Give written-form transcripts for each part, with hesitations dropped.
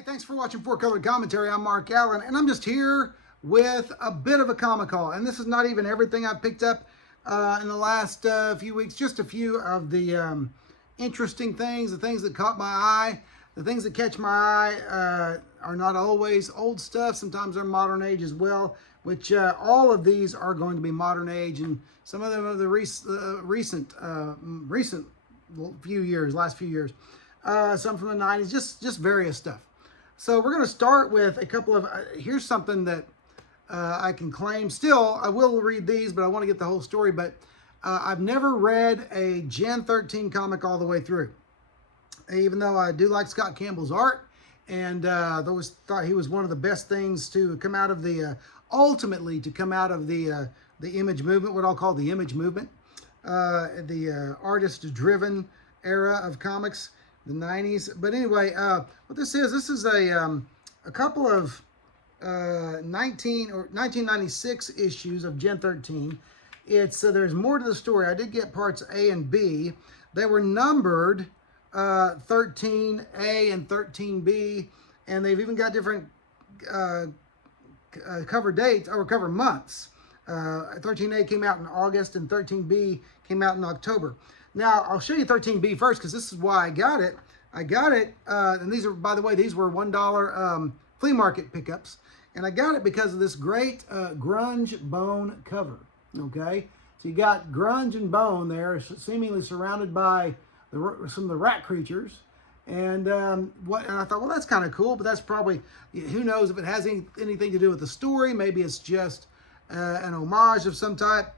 Hey, thanks for watching Four Colored Commentary. I'm Mark Allen, and I'm just here with a bit of a comic haul. And this is not even everything I've picked up in the last few weeks, just a few of the interesting things, the things that caught my eye. The things that catch my eye are not always old stuff. Sometimes they're modern age as well, which all of these are going to be modern age, and some of them are the recent few years, last few years. Some from the 90s, just various stuff. So we're going to start with a couple of, here's something that I can claim. Still, I will read these, but I want to get the whole story. But I've never read a Gen 13 comic all the way through. Even though I do like Scott Campbell's art, and always thought he was one of the best things to come out of the, ultimately to come out of the image movement, what I'll call the image movement, the artist-driven era of comics. The 90s. But anyway, what this is a couple of 1996 issues of Gen 13. It's there's more to the story. I did get parts A and B. They were numbered 13A and 13B, and they've even got different cover dates or cover months. 13A came out in August, and 13B came out in October. Now, I'll show you 13B first, because this is why I got it. And these are, by the way, these were $1 flea market pickups. And I got it because of this great grunge bone cover, okay? So you got grunge and bone there, seemingly surrounded by some of the rat creatures. And and I thought, well, that's kind of cool, but that's probably, who knows if it has anything to do with the story. Maybe it's just an homage of some type.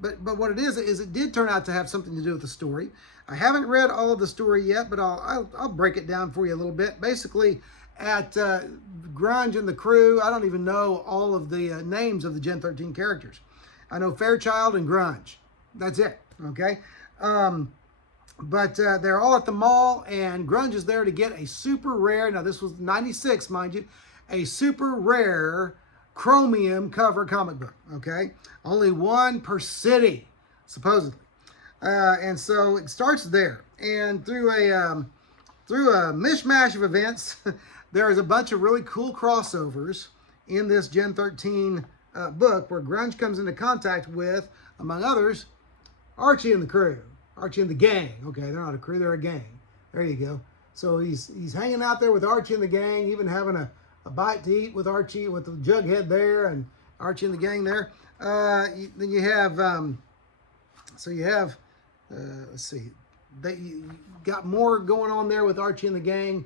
But what it is it did turn out to have something to do with the story. I haven't read all of the story yet, but I'll break it down for you a little bit. Basically, at Grunge and the crew, I don't even know all of the names of the Gen 13 characters. I know Fairchild and Grunge. That's it, okay? But they're all at the mall, and Grunge is there to get a super rare, now this was 96, mind you, a super rare chromium cover comic book, okay? Only one per city, supposedly. And so it starts there. And through a mishmash of events, there is a bunch of really cool crossovers in this Gen 13 book where Grunge comes into contact with, among others, Archie and the crew. Archie and the gang. Okay, they're not a crew, they're a gang. There you go. So he's hanging out there with Archie and the gang, even having a bite to eat with Archie, with the Jughead there, and Archie and the gang there. Then you have, let's see, you got more going on there with Archie and the gang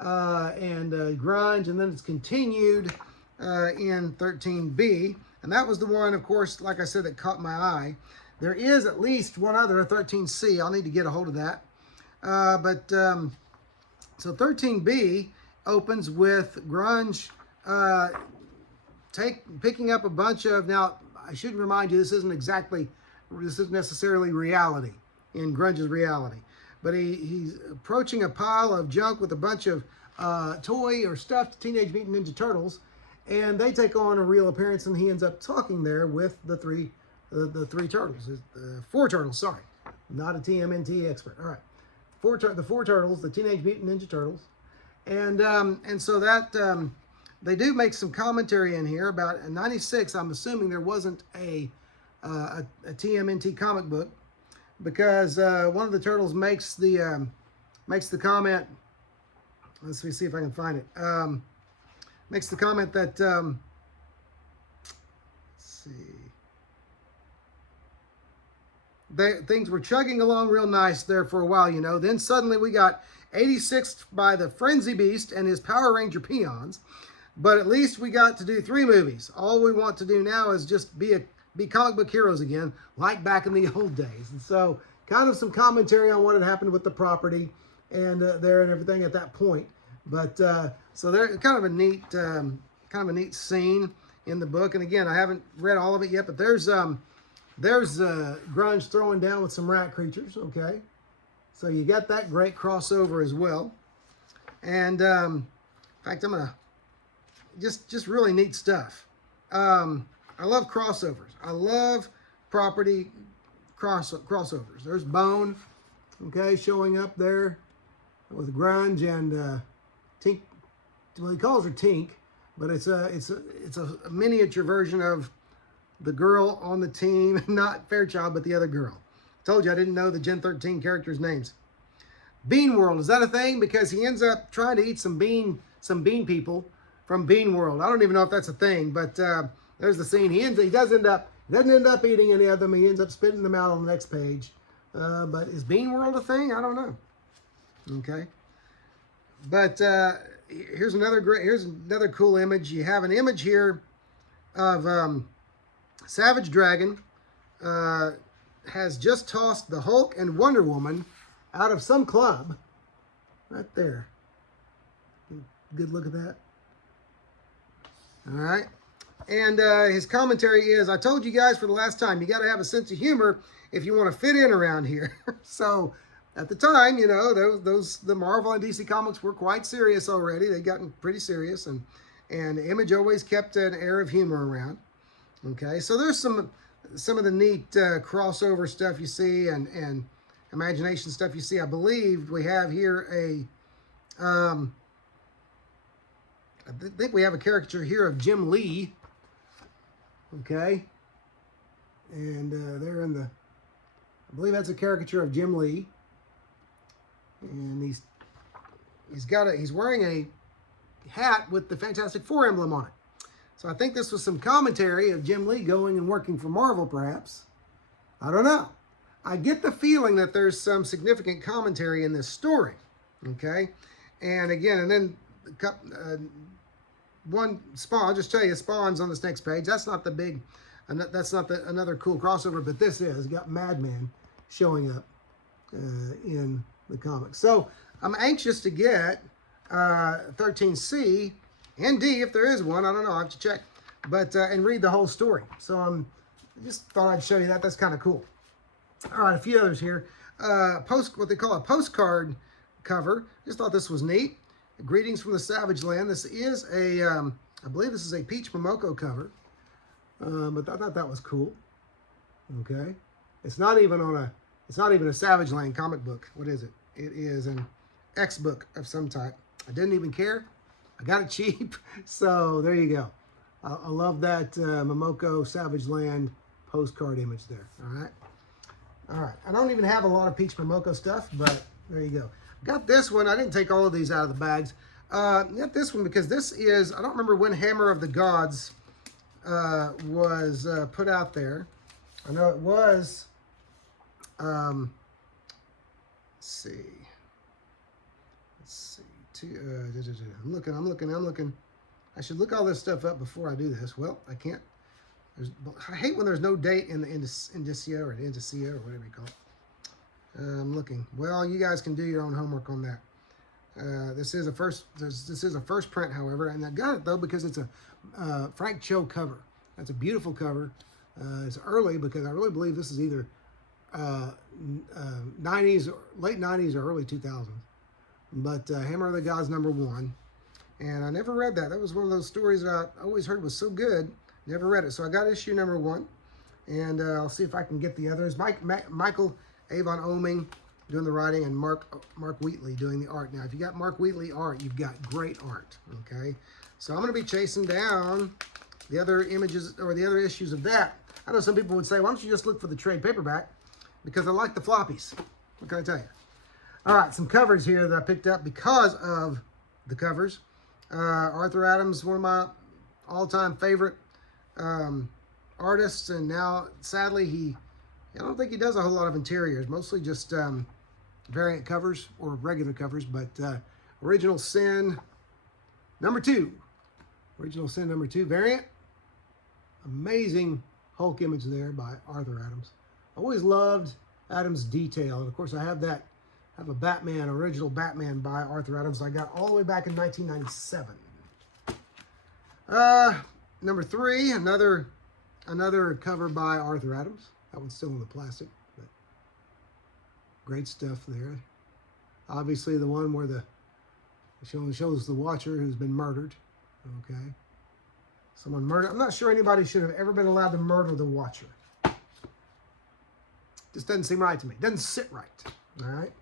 and Grunge, and then it's continued in 13B. And that was the one, of course, like I said, that caught my eye. There is at least one other, 13C. I'll need to get a hold of that. So 13B opens with Grunge picking up a bunch of, now I should remind you, this isn't necessarily reality, in Grunge's reality, but he's approaching a pile of junk with a bunch of toy or stuffed Teenage Mutant Ninja Turtles, and they take on a real appearance, and he ends up talking there with the four turtles, sorry, not a TMNT expert, all right, the four turtles, the Teenage Mutant Ninja Turtles. And so that they do make some commentary in here about in 96. I'm assuming there wasn't a TMNT comic book, because one of the turtles makes the comment. Let's see if I can find it. Makes the comment that let's see. Things were chugging along real nice there for a while, you know. Then suddenly we got 86th by the Frenzy Beast and his Power Ranger peons. But at least we got to do 3 movies. All we want to do now is just be comic book heroes again, like back in the old days. And so kind of some commentary on what had happened with the property and there and everything at that point. But so they're kind of a neat scene in the book. And again, I haven't read all of it yet, but there's Grunge throwing down with some rat creatures, okay? So you got that great crossover as well. And in fact, I'm gonna just really neat stuff. I love crossovers. I love property crossovers. There's Bone, okay, showing up there with Grunge and Tink. Well, he calls her Tink, but it's a miniature version of the girl on the team, not Fairchild, but the other girl. Told you I didn't know the Gen 13 characters' names. Bean World, is that a thing? Because he ends up trying to eat some bean people from Bean World. I don't even know if that's a thing, but there's the scene. He doesn't end up eating any of them. He ends up spitting them out on the next page. But is Bean World a thing? I don't know. Okay. But here's another cool image. You have an image here of Savage Dragon has just tossed the Hulk and Wonder Woman out of some club. Right there. Good look at that. All right. And his commentary is, I told you guys for the last time, you got to have a sense of humor if you want to fit in around here. So at the time, you know, the Marvel and DC comics were quite serious already. They'd gotten pretty serious, and Image always kept an air of humor around. Okay, so there's some of the neat crossover stuff you see and imagination stuff you see. I believe we have here I think we have a caricature here of Jim Lee. Okay, and they're in I believe that's a caricature of Jim Lee, and he's wearing a hat with the Fantastic Four emblem on it. So I think this was some commentary of Jim Lee going and working for Marvel, perhaps. I don't know. I get the feeling that there's some significant commentary in this story. Okay, and again, and then one Spawn. I'll just tell you, Spawn's on this next page. That's not the big. That's not another cool crossover, but this is. Got Madman showing up in the comics. So I'm anxious to get 13C and D, if there is one. I don't know. I have to check. But and read the whole story. So I just thought I'd show you that. That's kind of cool. All right, a few others here. What they call a postcard cover. Just thought this was neat. Greetings from the Savage Land. This is I believe this is a Peach Momoko cover. But I thought that was cool. Okay, it's not even a Savage Land comic book. What is it? It is an X book of some type. I didn't even care. I got it cheap, so there you go. I love that Momoko Savage Land postcard image there. All right. I don't even have a lot of Peach Momoko stuff, but there you go. Got this one. I didn't take all of these out of the bags. Got this one because this is, I don't remember when Hammer of the Gods was put out there. I know it was, let's see. I'm looking. I should look all this stuff up before I do this. Well, I can't. I hate when there's no date in the indicia or whatever you call it. I'm looking. Well, you guys can do your own homework on that. This is a first print, however, and I got it though because it's a Frank Cho cover. That's a beautiful cover. It's early because I really believe this is either 90s, late 90s or early 2000s. But Hammer of the Gods #1, and I never read that. That was one of those stories that I always heard was so good. Never read it, so I got issue #1, and I'll see if I can get the others. Michael Avon Oeming doing the writing, and Mark Wheatley doing the art. Now, if you got Mark Wheatley art, you've got great art. Okay, so I'm going to be chasing down the other images or the other issues of that. I know some people would say, why don't you just look for the trade paperback? Because I like the floppies. What can I tell you? All right, some covers here that I picked up because of the covers. Arthur Adams, one of my all-time favorite artists, and now, sadly, I don't think he does a whole lot of interiors, mostly just variant covers or regular covers, but Original Sin #2. Original Sin #2 variant. Amazing Hulk image there by Arthur Adams. Always loved Adams' detail, and of course I have a Batman, original Batman by Arthur Adams I got all the way back in 1997. #3, another cover by Arthur Adams. That one's still in the plastic, but great stuff there. Obviously the one where the shows the Watcher who's been murdered. Okay. Someone murdered. I'm not sure anybody should have ever been allowed to murder the Watcher. Just doesn't seem right to me. Doesn't sit right. All right.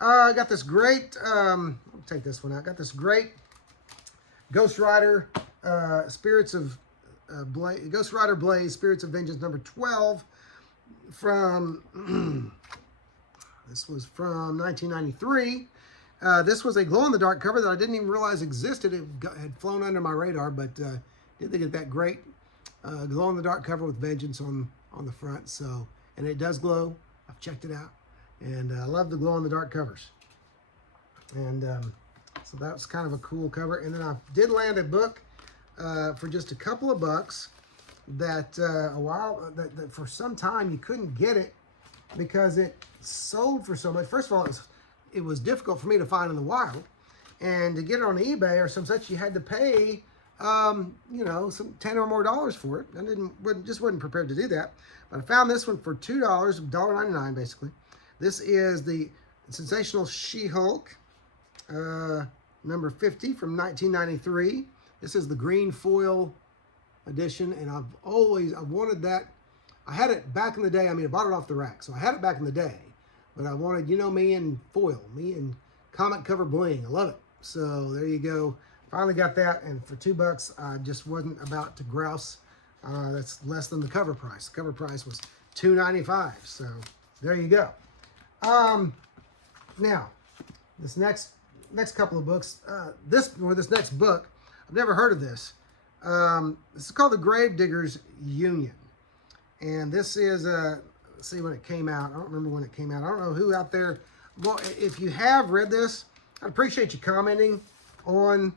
I got this great, I'll take this one out. Got this great Ghost Rider, Spirits of Ghost Rider Blaze, Spirits of Vengeance number 12 from, this was from 1993. This was a glow-in-the-dark cover that I didn't even realize existed. It had flown under my radar, but did they get that great glow-in-the-dark cover with Vengeance on the front? So, and it does glow. I've checked it out, and I love the glow-in-the-dark covers. And so that was kind of a cool cover. And then I did land a book for just a couple of bucks that that for some time you couldn't get it because it sold for so much. First of all, it was difficult for me to find in the wild, and to get it on eBay or some such, you had to pay you know, some $10 or more for it. I just wasn't prepared to do that. But I found this one for $2, $1.99 basically. This is the Sensational She-Hulk, number 50 from 1993. This is the green foil edition, and I've wanted that. I had it back in the day. I mean, I bought it off the rack, so I had it back in the day. But I wanted, you know, me and foil, me and comic cover bling. I love it. So there you go. Finally got that, and for $2, I just wasn't about to grouse. That's less than the cover price. The cover price was $2.95. So there you go. Now, this next couple of books, this next book, I've never heard of this. This is called The Gravediggers Union, and this is let's see when it came out. I don't remember when it came out. I don't know who out there. Well, if you have read this, I'd appreciate you commenting on.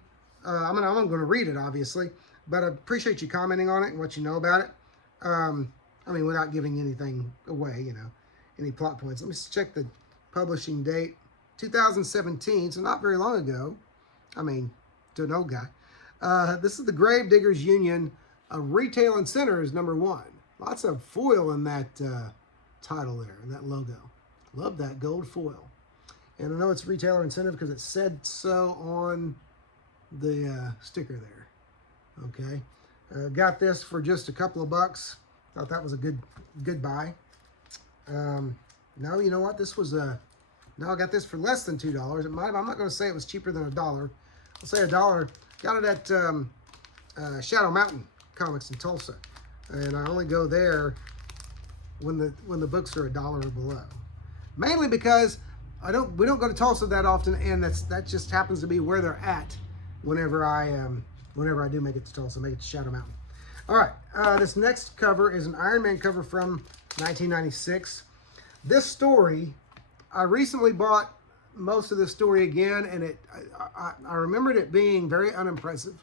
I'm going to read it, obviously, but I appreciate you commenting on it and what you know about it. I mean, without giving anything away, you know, any plot points. Let me just check the publishing date. 2017, so not very long ago. I mean, to an old guy. This is the Gravediggers Union. Retail Incentive is number 1. Lots of foil in that title there, and that logo. Love that gold foil. And I know it's retailer incentive because it said so on the sticker there. Okay. Got this for just a couple of bucks. Thought that was a good buy. No, you know what? This was no, I got this for less than $2. I'm not going to say it was cheaper than $1. I'll say $1. Got it at Shadow Mountain Comics in Tulsa, and I only go there when the books are $1 or below. Mainly because we don't go to Tulsa that often, and that just happens to be where they're at whenever I do make it to Tulsa, make it to Shadow Mountain. All right, this next cover is an Iron Man cover from 1996. This story, I recently bought most of this story again, and I remembered it being very unimpressive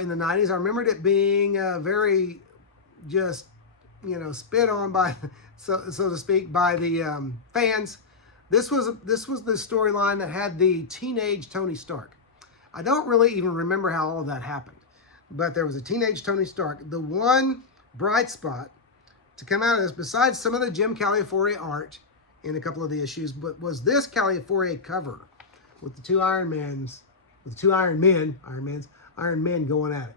in the 90s. I remembered it being very just, you know, spit on by, so to speak, by the fans. This was the storyline that had the teenage Tony Stark. I don't really even remember how all of that happened, but there was a teenage Tony Stark. The one bright spot to come out of this, besides some of the Jim Calafiore art in a couple of the issues, but was this Calafiore cover with the two Iron Men going at it.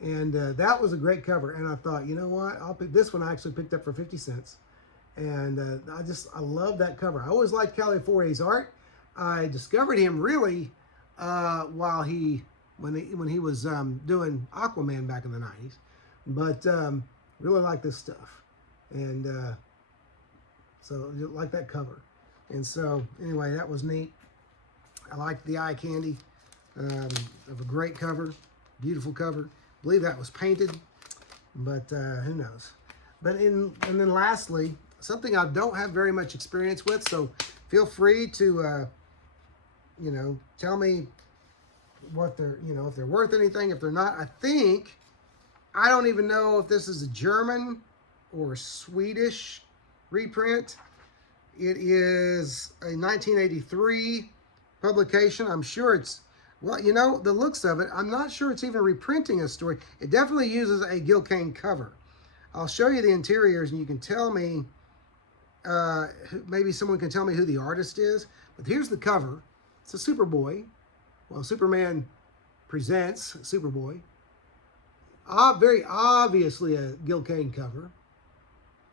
And that was a great cover. And I thought, you know what? I'll pick this one. I actually picked up for 50 cents. And I love that cover. I always liked Calafiore's art. I discovered him really when he was doing Aquaman back in the 90s. But really like this stuff. And so like that cover. And so anyway, that was neat. I liked the eye candy of a great cover, beautiful cover. I believe that was painted, but who knows. And then lastly, something I don't have very much experience with, so feel free to you know, tell me what they're, you know, if they're worth anything, if they're not. I don't even know if this is a German or Swedish reprint. It is a 1983 publication. I'm sure it's, well, you know, the looks of it, I'm not sure it's even reprinting a story. It definitely uses a Gil Kane cover. I'll show you the interiors and you can tell me, maybe someone can tell me who the artist is. But here's the cover. It's a Superboy. Well, Superman presents Superboy. Very obviously a Gil Kane cover.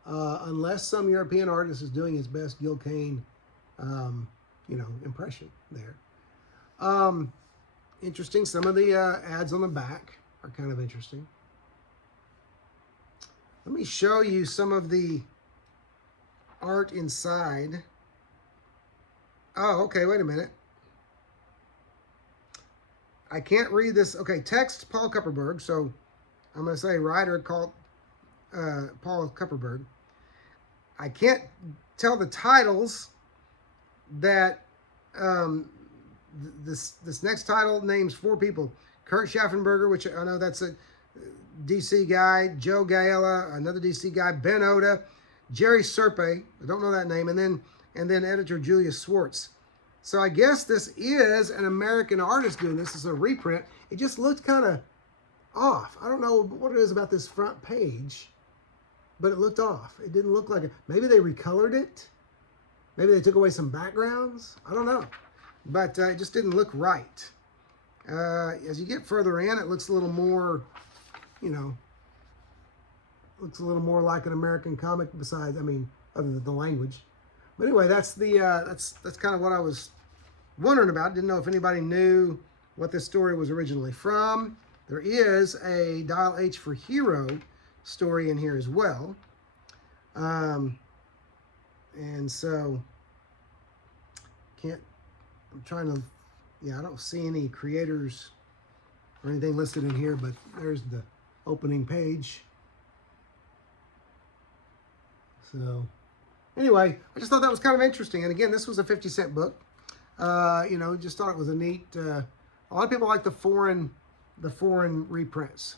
Unless some European artist is doing his best Gil Kane you know, impression there. Interesting. Some of the ads on the back are kind of interesting. Let me show you some of the art inside. Oh, okay, wait a minute. I can't read this. Okay, text Paul Kupperberg. So I'm going to say writer called Paul Kupperberg. I can't tell the titles that this next title names 4 people. Kurt Schaffenberger, which I know that's a DC guy. Joe Gaella, another DC guy. Ben Oda. Jerry Serpe, I don't know that name. And then editor Julius Schwartz. So I guess this is an American artist doing this. This is a reprint. It just looked kind of off. I don't know what it is about this front page, but it looked off. It didn't look like it. Maybe they recolored it. Maybe they took away some backgrounds. I don't know. But it just didn't look right. As you get further in, it looks a little more, you know, looks a little more like an American comic besides, I mean, other than the language. But anyway, that's the that's kind of what I was wondering about. Didn't know if anybody knew what this story was originally from. There is a Dial H for Hero story in here as well. And so, I'm trying to, yeah, I don't see any creators or anything listed in here, but there's the opening page. So, anyway, I just thought that was kind of interesting. And again, this was a 50-cent book. You know, just thought it was a neat, a lot of people like the foreign reprints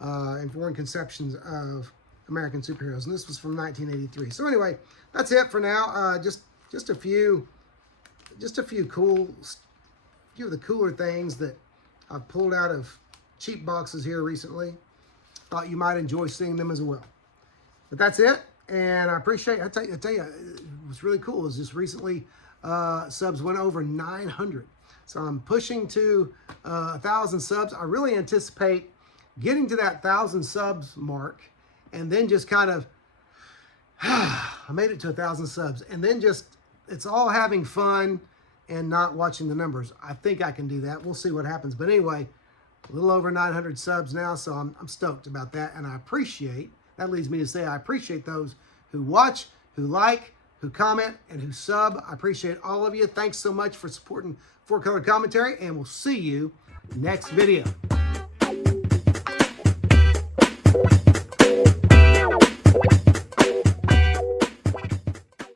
and foreign conceptions of American superheroes. And this was from 1983. So anyway, that's it for now. Just a few of the cooler things that I've pulled out of cheap boxes here recently. Thought you might enjoy seeing them as well. But that's it. And I appreciate, I tell you, what's really cool is just recently subs went over 900. So I'm pushing to 1,000 subs. I really anticipate getting to that 1,000 subs mark and then just kind of, I made it to 1,000 subs. And then just, it's all having fun and not watching the numbers. I think I can do that. We'll see what happens. But anyway, a little over 900 subs now. So I'm stoked about that. And I appreciate, that leads me to say I appreciate those who watch, who like, who comment, and who sub. I appreciate all of you. Thanks so much for supporting 4Color Commentary, and we'll see you next video.